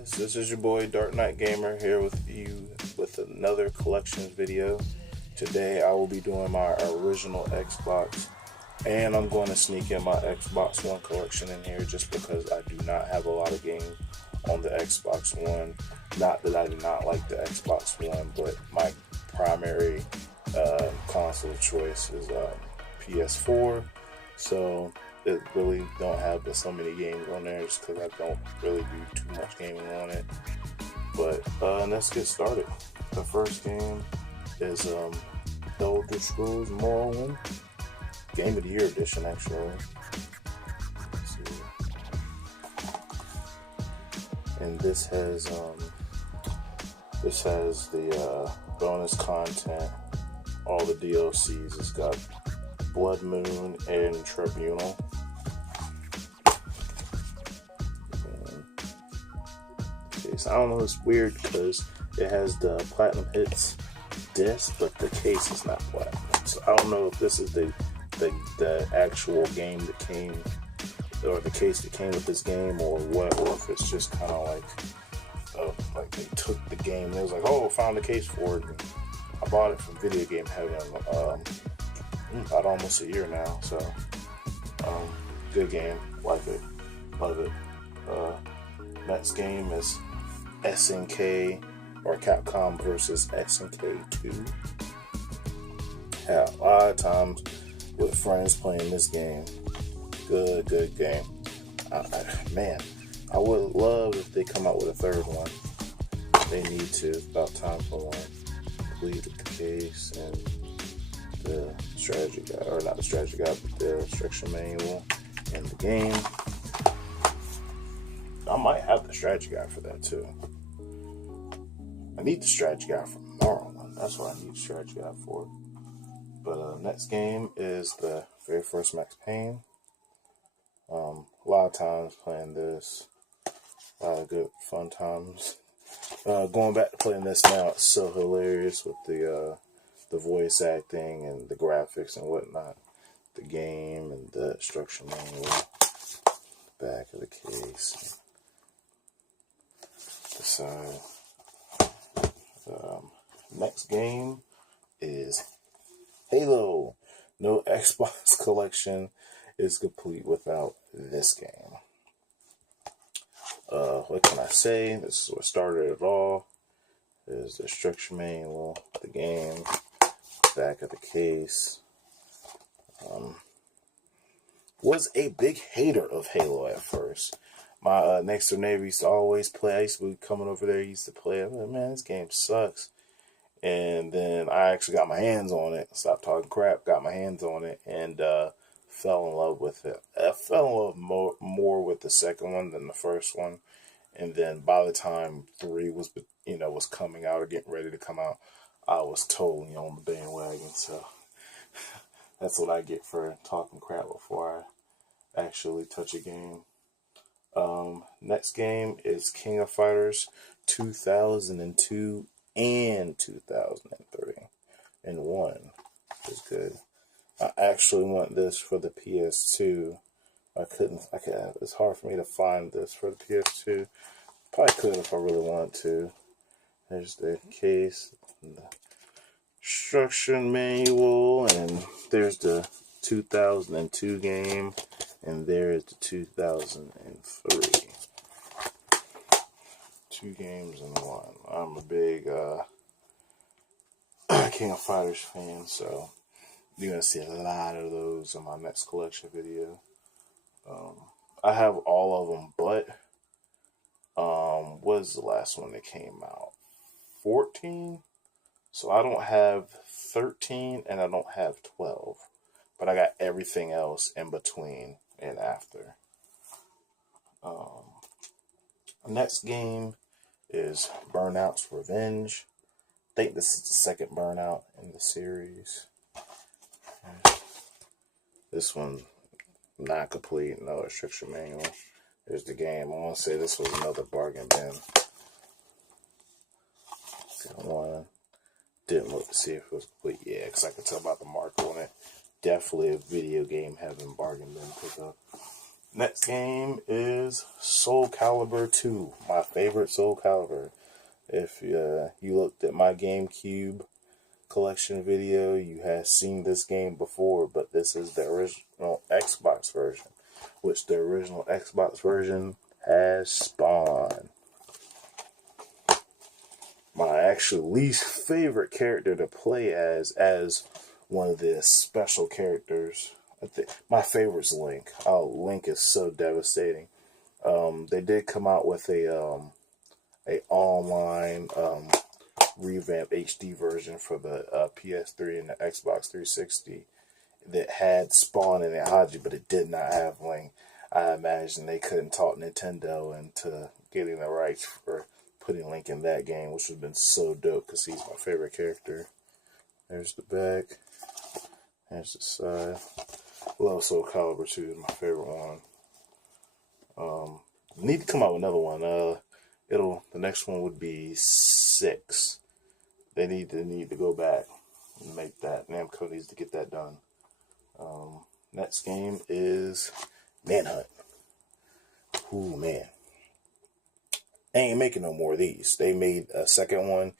guys, this is your boy Dark Knight Gamer here with you with another collections video. Today I will be doing my original Xbox, and I'm going to sneak in my Xbox One collection in here just because I do not have a lot of games on the Xbox One. Not that I do not like the Xbox One, but my primary console of choice is PS4, so it really don't have so many games on there just because I don't really do too much gaming on it. But let's get started. The first game is Elder Scrolls Morrowind, Game of the Year edition actually. Let's see. And this has the bonus content, all the DLCs. It's got Blood Moon and Tribunal. Okay, so I don't know, it's weird because it has the Platinum Hits disc, but the case is not platinum. So I don't know if this is the actual game that came, or the case that came with this game, or what, or if it's just kind of like they took the game and it was like, oh, found the case for it. And I bought it from Video Game Heaven about almost a year now, so good game, like it, love it. Next game is SNK or Capcom versus SNK 2. Had a lot of times with friends playing this game. Good game. Man, I would love if they come out with a third one. They need to. It's about time for one. Completed the case and the strategy guide, or not the strategy guide, but the instruction manual and the game. I might have the strategy guide for that too. I need the strategy guide for Morrowind. That's what I need the strategy guide for. But next game is the very first Max Payne. A lot of times playing this, a lot of good fun times. Going back to playing this now, it's so hilarious with the voice acting and the graphics and whatnot. The game and the instruction manual, back of the case, the side. Next game is Halo. No Xbox collection is complete without this game. What can I say? This is what started it all. There's the instruction manual, the game, back of the case. Was a big hater of Halo at first. My next door neighbor used to always play. I used to be coming over there. He used to play. I'm like, man, this game sucks. And then I actually got my hands on it. Stopped talking crap. Got my hands on it and fell in love with it. I fell in love more with the second one than the first one. And then by the time 3 was coming out or getting ready to come out, I was totally on the bandwagon. So that's what I get for talking crap before I actually touch a game. Next game is King of Fighters 2002 and 2003 in one. It's good. I actually want this for the PS2. It's hard for me to find this for the PS2. Probably could if I really wanted to. There's the case, and the instruction manual, and there's the 2002 game, and there's the 2003. 2 games in one. I'm a big King of Fighters fan, so you're gonna see a lot of those in my next collection video. I have all of them, but what is the last one that came out? 14. So I don't have 13 and I don't have 12, but I got everything else in between and after. Next game is Burnout's Revenge. I think this is the second Burnout in the series. This one not complete, no instruction manual. There's the game. I want to say this was another bargain bin. Got one. Didn't look to see if it was complete. Yeah, because I could tell about the mark on it. Definitely a Video Game Heaven bargain bin pickup. Next game is Soul Calibur 2, my favorite Soul Calibur. If you looked at my GameCube collection video, you have seen this game before, but this is the original Xbox version, which the original Xbox version has Spawn. My actual least favorite character to play as one of the special characters. I think my favorite's Link. Oh, Link is so devastating. They did come out with a online revamped HD version for the PS3 and the Xbox 360 that had Spawn and Haji, but it did not have Link. I imagine they couldn't talk Nintendo into getting the rights for putting Link in that game, which would have been so dope because he's my favorite character. There's the back. There's the side. Love Soul Calibur 2 is my favorite one. Need to come out with another one. The next one would be 6. They need to go back and make that. Namco needs to get that done. Next game is Manhunt. Ooh, man. They ain't making no more of these. They made a second one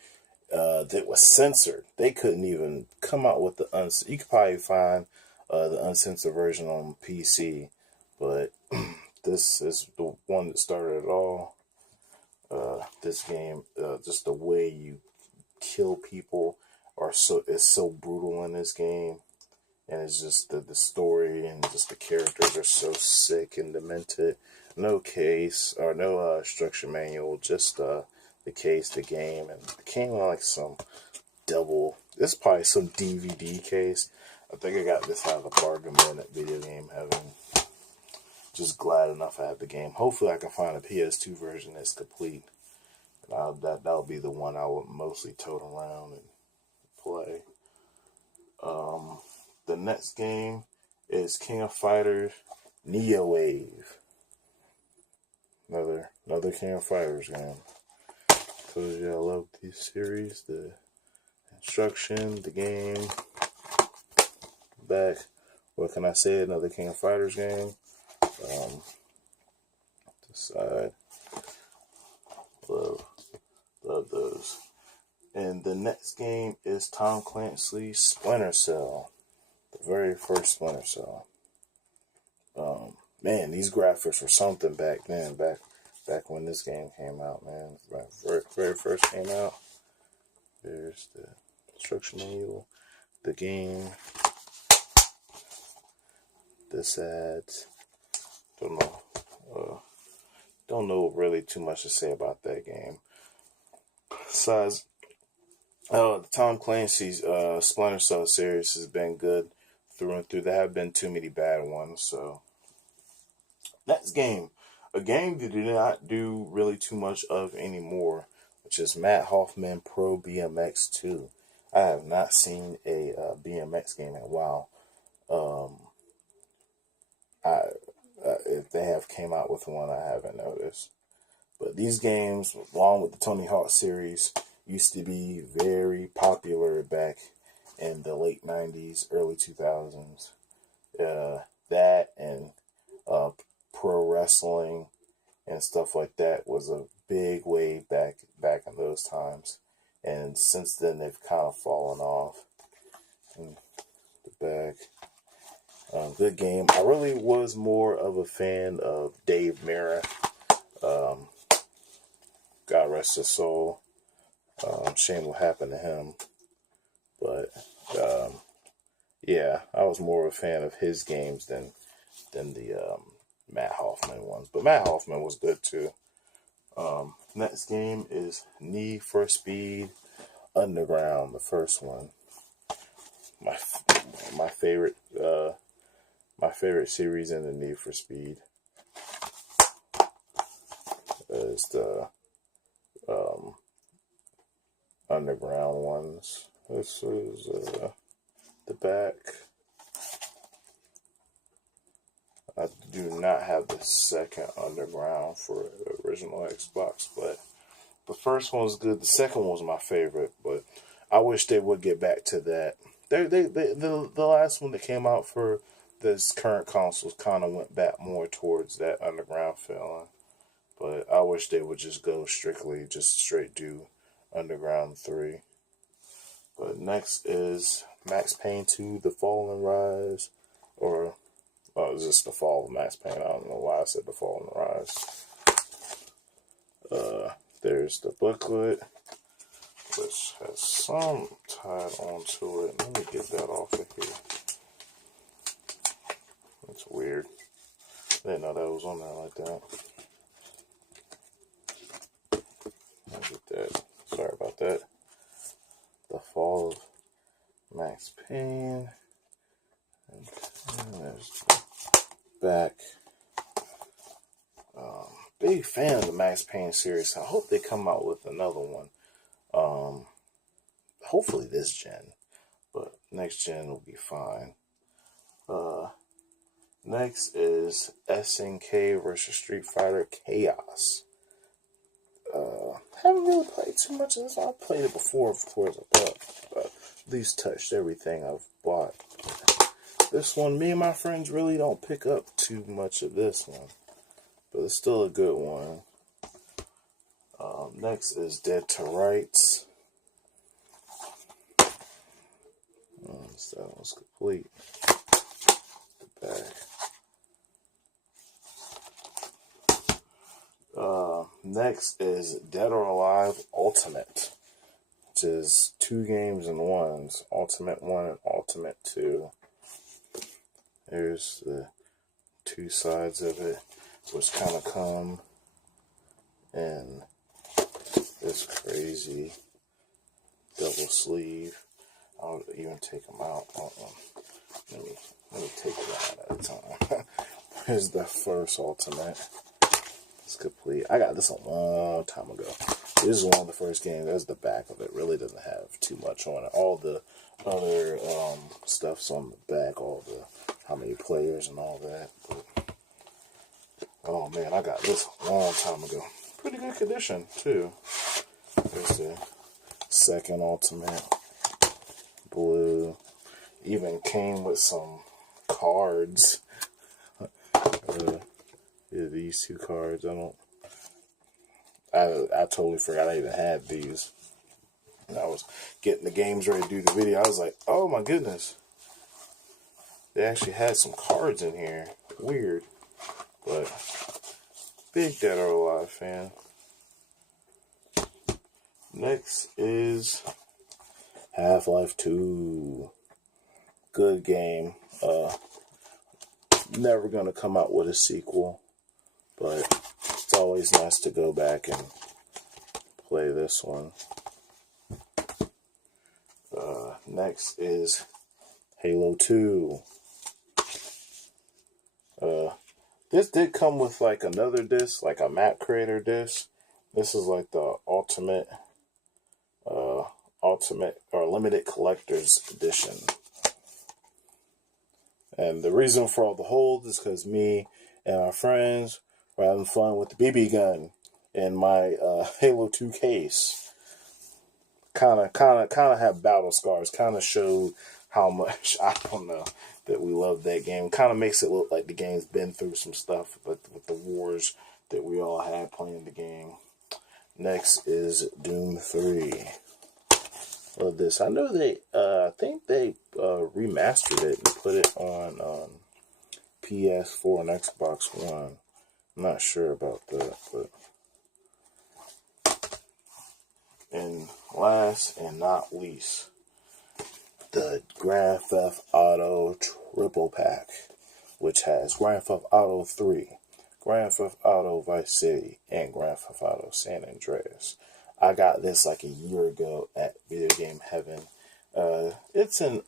that was censored. They couldn't even come out with the you could probably find the uncensored version on PC, but this is the one that started it all. This game, just the way you kill people is so brutal in this game, and it's just the story and just the characters are so sick and demented. No case or no instruction manual, just the case, the game, and it came like some this is probably some DVD case. I think I got this out of the bargain bin at Video Game Heaven. Just glad enough I have the game. Hopefully I can find a PS2 version that's complete. And that'll be the one I will mostly tote around and play. The next game is King of Fighters Neo Wave. Another King of Fighters game. Told you I love this series. The instruction, the game. Back. What can I say? Another King of Fighters game. This side. Love those. And the next game is Tom Clancy's Splinter Cell. The very first Splinter Cell. Man, these graphics were something back then. Back when this game came out, man. Very first came out. There's the instruction manual. The game. This ads. Don't know really too much to say about that game. Besides, the Tom Clancy's Splinter Cell series has been good through and through. There have been too many bad ones. So, next game, a game that do not do really too much of anymore, which is Matt Hoffman Pro BMX 2. I have not seen a BMX game in a while. If they have came out with one, I haven't noticed. But these games, along with the Tony Hawk series, used to be very popular back in the late 90s, early 2000s. That and pro wrestling and stuff like that was a big wave back in those times. And since then, they've kind of fallen off. And the back. Good game. I really was more of a fan of Dave Mirra. God rest his soul. Shame what happened to him. But yeah, I was more of a fan of his games than the Matt Hoffman ones. But Matt Hoffman was good too. Next game is Need for Speed Underground, the first one. My favorite series in the Need for Speed is the Underground ones. This is the back. I do not have the second Underground for the original Xbox, but the first one was good. The second one was my favorite, but I wish they would get back to that. The last one that came out for this current consoles kind of went back more towards that Underground feeling. but I wish they would just go just straight do Underground 3. But next is Max Payne 2, The Fall and Rise, or oh, it's just The Fall of Max Payne. I don't know why I said The Fall and Rise. There's the booklet, which has some tied onto it. Let me get that off of here. That's weird. I didn't know that was on there like that. I'll get that. Sorry about that. The Fall of Max Payne. And there's the back. Big fan of the Max Payne series. I hope they come out with another one. Hopefully this gen, but next gen will be fine. Next is SNK versus Street Fighter Chaos. Haven't really played too much of this. I've played it before, of course. I've at least touched everything I've bought. This one, me and my friends really don't pick up too much of this one, but it's still a good one. Next is Dead to Rights. So that one's complete. The back. Next is Dead or Alive Ultimate, which is 2 games in ones, Ultimate 1 and Ultimate 2. There's the 2 sides of it, which kind of come in this crazy double sleeve. I'll even take them out. Let me take it out at a time. Here's the first Ultimate. It's complete. I got this a long time ago. This is one of the first games. There's the back of it. Really doesn't have too much on it. All the other stuff's on the back. All the how many players and all that. But, oh man, I got this a long time ago. Pretty good condition too. There's the second Ultimate. Blue. Even came with some cards. Yeah, these 2 cards. I totally forgot I even had these. And I was getting the games ready to do the video. I was like, oh my goodness. They actually had some cards in here. Weird. But big Dead or Alive fan. Next is Half-Life 2. Good game. Never gonna come out with a sequel, but it's always nice to go back and play this one. Next is Halo 2. This did come with like another disc, like a map creator disc. This is like the ultimate or limited collector's edition. And the reason for all the hold is because me and our friends were having fun with the BB gun in my Halo 2 case. Kind of have battle scars. Kind of showed how much, I don't know, that we love that game. Kind of makes it look like the game's been through some stuff with the wars that we all had playing the game. Next is Doom 3. Love this. I know they, I think they remastered it and put it on PS4 and Xbox One. I'm not sure about that, but. And last and not least, the Grand Theft Auto Triple Pack, which has Grand Theft Auto 3, Grand Theft Auto Vice City, and Grand Theft Auto San Andreas. I got this like a year ago at Video Game Heaven. It's in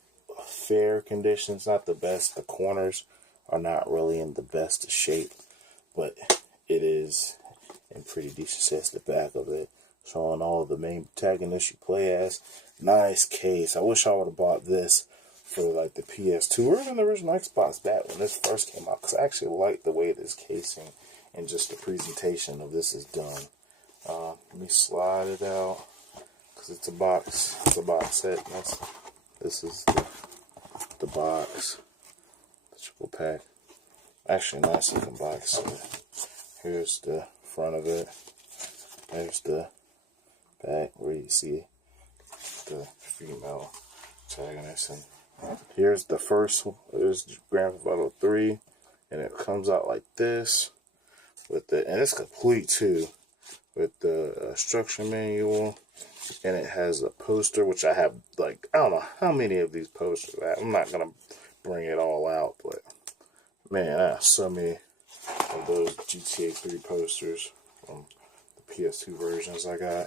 fair condition. It's not the best. The corners are not really in the best of shape, but it is in pretty decent shape. That's the back of it, showing all of the main protagonists you play as. Nice case. I wish I would have bought this for like the PS2 or even the original Xbox back when this first came out, because I actually like the way this casing and just the presentation of this is done. Let me slide it out because it's a box. It's a box set. This is the box, the triple pack. Actually, nice looking box set. Here's the front of it. There's the back where you see the female protagonist. And here's the first one. There's Grand Theft Auto 3. And it comes out like this. And it's complete too. With the instruction manual. And it has a poster, which I have, like, I don't know how many of these posters I have. I'm not going to bring it all out, but man, I have so many of those GTA 3 posters from the PS2 versions I got.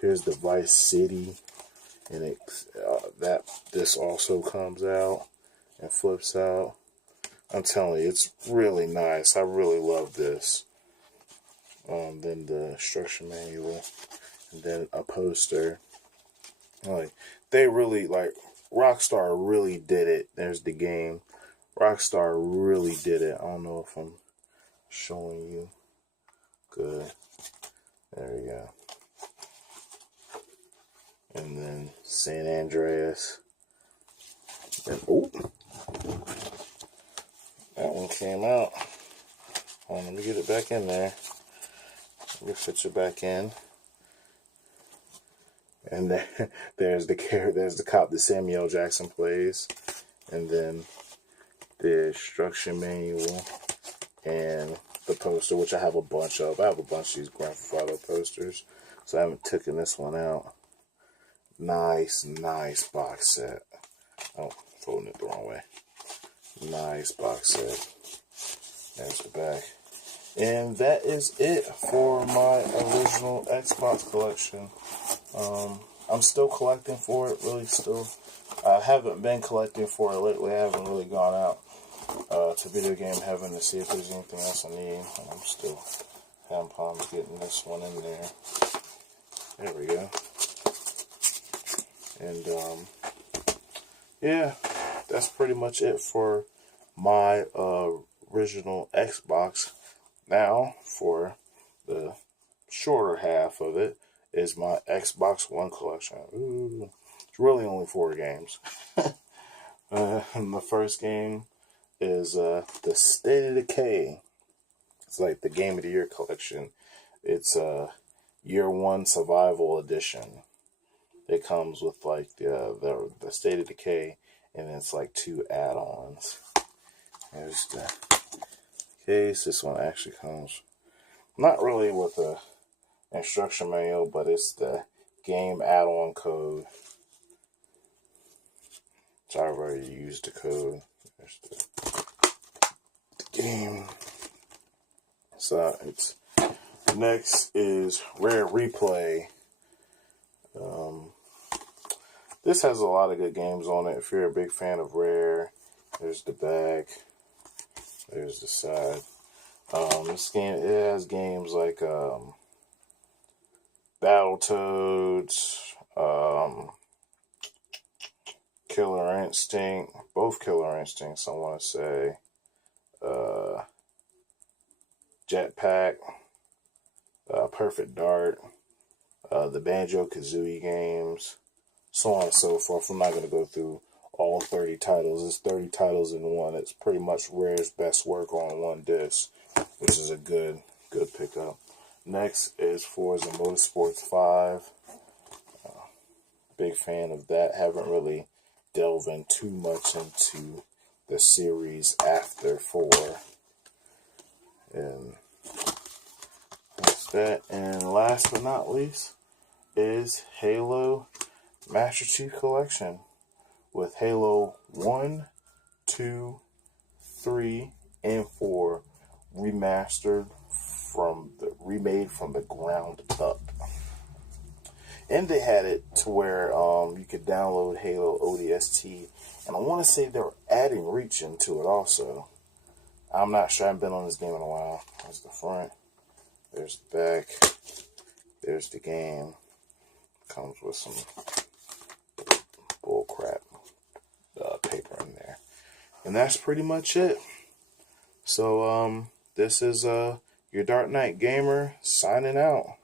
Here's the Vice City, and this also comes out and flips out. I'm telling you, it's really nice. I really love this. Then the instruction manual, and then a poster. Like, they really, like, Rockstar really did it. There's the game. Rockstar really did it. I don't know if I'm showing you good. There we go. And then San Andreas. And, oh, that one came out. Hold on, let me get it back in there. Let me fit it back in. And there's the cop that Samuel Jackson plays. And then the instruction manual and the poster, which I have a bunch of. I have a bunch of these Grand Theft Auto posters, so I haven't taken this one out. Nice box set. Oh, folding it the wrong way. Nice box set. There's the back. And that is it for my original Xbox collection. I'm still collecting for it, really still. I haven't been collecting for it lately. I haven't really gone out to Video Game Heaven to see if there's anything else I need. I'm still having problems getting this one in there. There we go. And yeah, that's pretty much it for my original Xbox. Now, for the shorter half of it, is my Xbox One collection. Ooh, it's really only 4 games. And the first game is the State of Decay. It's like the Game of the Year collection. It's Year 1 Survival Edition. It comes with like the State of Decay, and it's like 2 add-ons. There's the case. This one actually comes not really with a instruction manual, but it's the game add-on code. So I've already used the code. There's the game. So it's next is Rare Replay. This has a lot of good games on it. If you're a big fan of Rare, there's the back. There's the side. This game, it has games like Battletoads, Killer Instinct, both Killer Instincts, I want to say, Jetpack, Perfect Dark, the Banjo-Kazooie games, so on and so forth. I'm not going to go through all 30 titles. It's 30 titles in one. It's pretty much Rare's best work on one disc, which is a good pickup. Next is Forza Motorsports 5. Big fan of that. Haven't really delved in too much into the series after 4. And that's that. And last but not least is Halo Master Chief Collection with Halo 1, 2, 3, and 4 remastered remade from the ground up. And they had it to where you could download Halo ODST, and I want to say they're adding Reach into it also. I'm not sure. I haven't been on this game in a while. There's the front. There's the back. There's the game. Comes with some bullcrap paper in there. And that's pretty much it. So, this is your Dark Knight Gamer signing out.